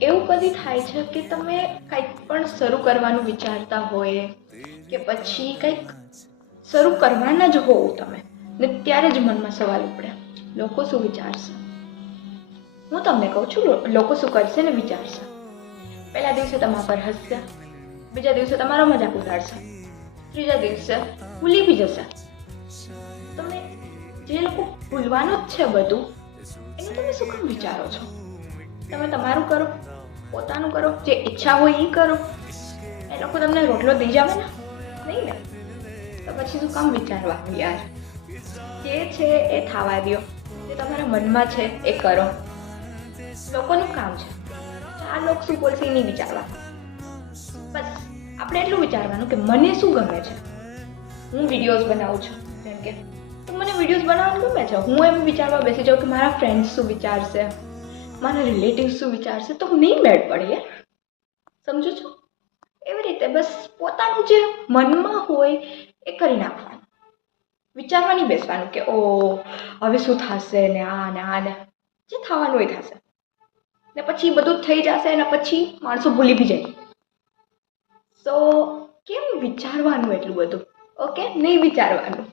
એવું કદી થાય છે કે તમે કંઈક પણ શરૂ કરવાનું વિચારતા હોય કે પછી કંઈક શરૂ કરવાના જ હોવ તમે ને ત્યારે જ મનમાં સવાલ ઉપડે, લોકો શું વિચારશે? હું તમને કહું છું લોકો શું કરશે ને વિચારશે. પહેલા દિવસે તમારા પર હસશે, બીજા દિવસે તમારો મજાક ઉડાડશે, ત્રીજા દિવસે ભૂલી બી જશે. તમે જે લોકો ભૂલવાનું જ છે બધું, એનું તમે શું કામ વિચારો છો? તમે તમારું કરો, પોતાનું કરો, જે ઈચ્છા હોય એ કરો. એ લોકો તમને રોટલો દઈ જાવે ને? નહીં ને? તો પછી શું કામ વિચારવાનું યાર? જે છે એ થવા દો, જે તમારા મનમાં છે એ કરો. લોકોનું કામ છે, ચાર લોકો શું બોલશે એ નહીં વિચારવા. બસ આપણે એટલું વિચારવાનું કે મને શું ગમે છે. હું વિડીયોઝ બનાવું છું જેમ કે, તો મને વિડીયોઝ બનાવવાનું ગમે છે. હું એમ વિચારવા બેસી જાઉં કે મારા ફ્રેન્ડ્સ શું વિચારશે, મારા રિલેટિવ્સ શું વિચારશે, તો નહીં મેળ પડે યાર. સમજો છો? એવી રીતે બસ પોતાનું જે મનમાં હોય એ કરી નાખવાનું. વિચારવા નહીં બેસવાનું કે ઓ હવે શું થશે ને આ ને આ ને. જે થવાનું એ થશે ને પછી બધું થઈ જશે ને પછી માણસો ભૂલી બી જાય. તો કેમ વિચારવાનું એટલું બધું? ઓકે, નહીં વિચારવાનું.